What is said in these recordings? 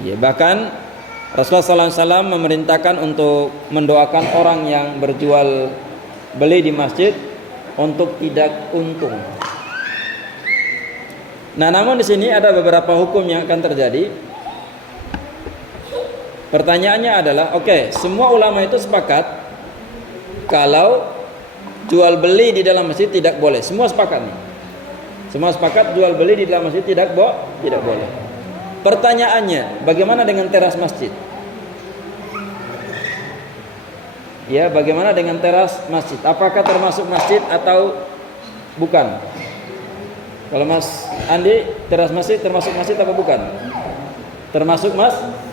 Ya, bahkan Rasulullah SAW memerintahkan untuk mendoakan orang yang berjual beli di masjid untuk tidak untung. Nah, namun di sini ada beberapa hukum yang akan terjadi. Pertanyaannya adalah, oke, semua ulama itu sepakat kalau jual beli di dalam masjid tidak boleh. Semua sepakat nih. Semua sepakat jual beli di dalam masjid tidak boleh. Pertanyaannya, bagaimana dengan teras masjid? Ya, bagaimana dengan teras masjid? Apakah termasuk masjid atau bukan? Kalau Mas Andi, teras masjid termasuk masjid apa bukan? Termasuk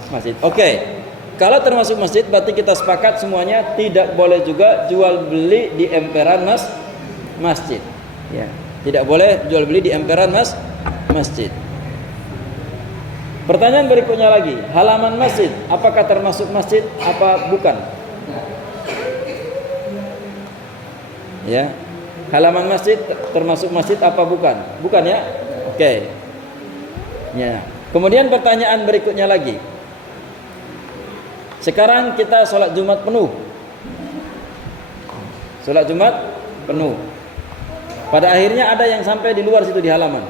masjid. Oke. Kalau termasuk masjid, berarti kita sepakat semuanya tidak boleh juga jual beli di emperan masjid. Ya, tidak boleh jual beli di emperan masjid. Pertanyaan berikutnya lagi, halaman masjid, apakah termasuk masjid apa bukan? Ya, halaman masjid termasuk masjid apa bukan? Bukan ya? Oke. Ya. Kemudian pertanyaan berikutnya lagi. Sekarang kita sholat Jumat penuh. Sholat Jumat penuh. Pada akhirnya ada yang sampai di luar situ di halaman.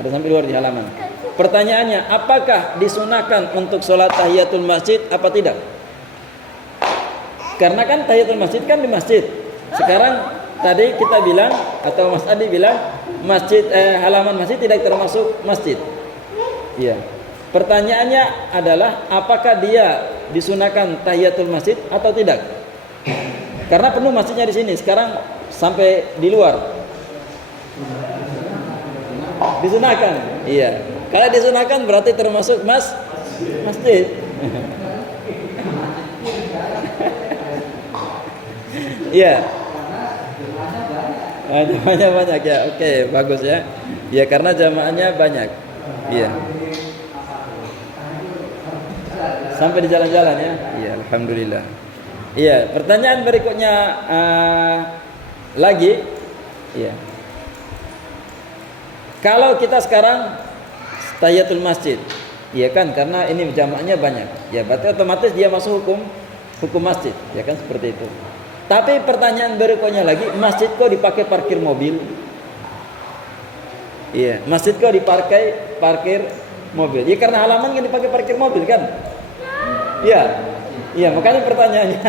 Ada sampai di luar di halaman. Pertanyaannya, apakah disunahkan untuk sholat tahiyatul masjid apa tidak? Karena kan tahiyatul masjid kan di masjid. Sekarang tadi kita bilang atau Mas Adi bilang masjid halaman masjid tidak termasuk masjid. Iya. Pertanyaannya adalah apakah dia disunahkan tahiyatul masjid atau tidak? Karena penuh masjidnya di sini. Sekarang sampai di luar. Disunahkan. Iya. Kalau disunahkan berarti termasuk masjid. Iya. Jamaahnya banyak ya. Oke, bagus ya. Ya, karena jamaahnya banyak. Iya. Sampai di jalan-jalan ya. Iya, alhamdulillah. Iya, pertanyaan berikutnya lagi. Iya. Kalau kita sekarang tahiyatul masjid, iya kan, karena ini jamaahnya banyak. Ya, berarti otomatis dia masuk hukum masjid, ya kan, seperti itu. Tapi pertanyaan berikutnya lagi, masjid kok dipakai parkir mobil? Iya, masjid kok dipakai parkir mobil? Ya karena halaman kan dipakai parkir mobil kan? Iya. Iya, makanya pertanyaannya,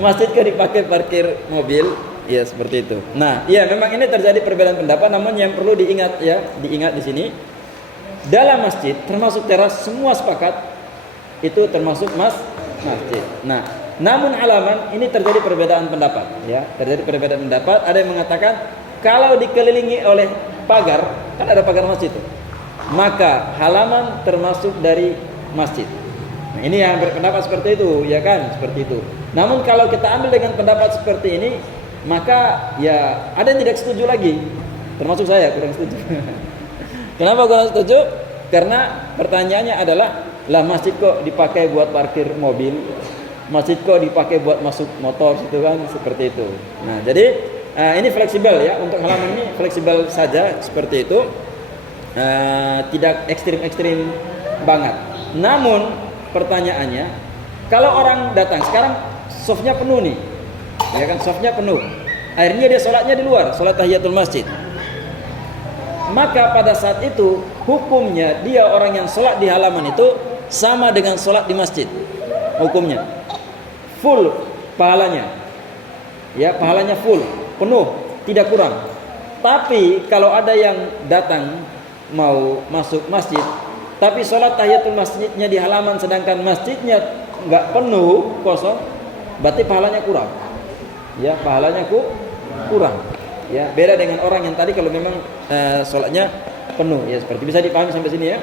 masjid kok dipakai parkir mobil? Iya, seperti itu. Nah, iya memang ini terjadi perbedaan pendapat, namun yang perlu diingat di sini, dalam masjid termasuk teras semua sepakat itu termasuk masjid. Nah, namun halaman ini terjadi perbedaan pendapat ya, terjadi perbedaan pendapat. Ada yang mengatakan kalau dikelilingi oleh pagar, kan ada pagar masjid itu, maka halaman termasuk dari masjid. Nah, ini yang berpendapat seperti itu, ya kan, seperti itu. Namun kalau kita ambil dengan pendapat seperti ini, maka ya ada yang tidak setuju lagi, termasuk saya kurang setuju. Kenapa kurang setuju? Karena pertanyaannya adalah, lah masjid kok dipakai buat parkir mobil, masjid kok dipakai buat masuk motor situ kan, seperti itu. Nah, jadi ini fleksibel ya, untuk halaman ini fleksibel saja seperti itu, tidak ekstrim banget. Namun pertanyaannya, kalau orang datang sekarang softnya penuh nih, ya kan, softnya penuh, akhirnya dia sholatnya di luar, sholat tahiyatul masjid. Maka pada saat itu hukumnya dia orang yang sholat di halaman itu sama dengan sholat di masjid. Hukumnya full pahalanya. Ya, pahalanya full, penuh, tidak kurang. Tapi kalau ada yang datang mau masuk masjid, tapi sholat tahiyatul masjidnya di halaman sedangkan masjidnya nggak penuh, kosong, berarti pahalanya kurang. Ya, pahalanya kurang. Ya, beda dengan orang yang tadi kalau memang sholatnya penuh ya, seperti bisa dipahami sampai sini ya.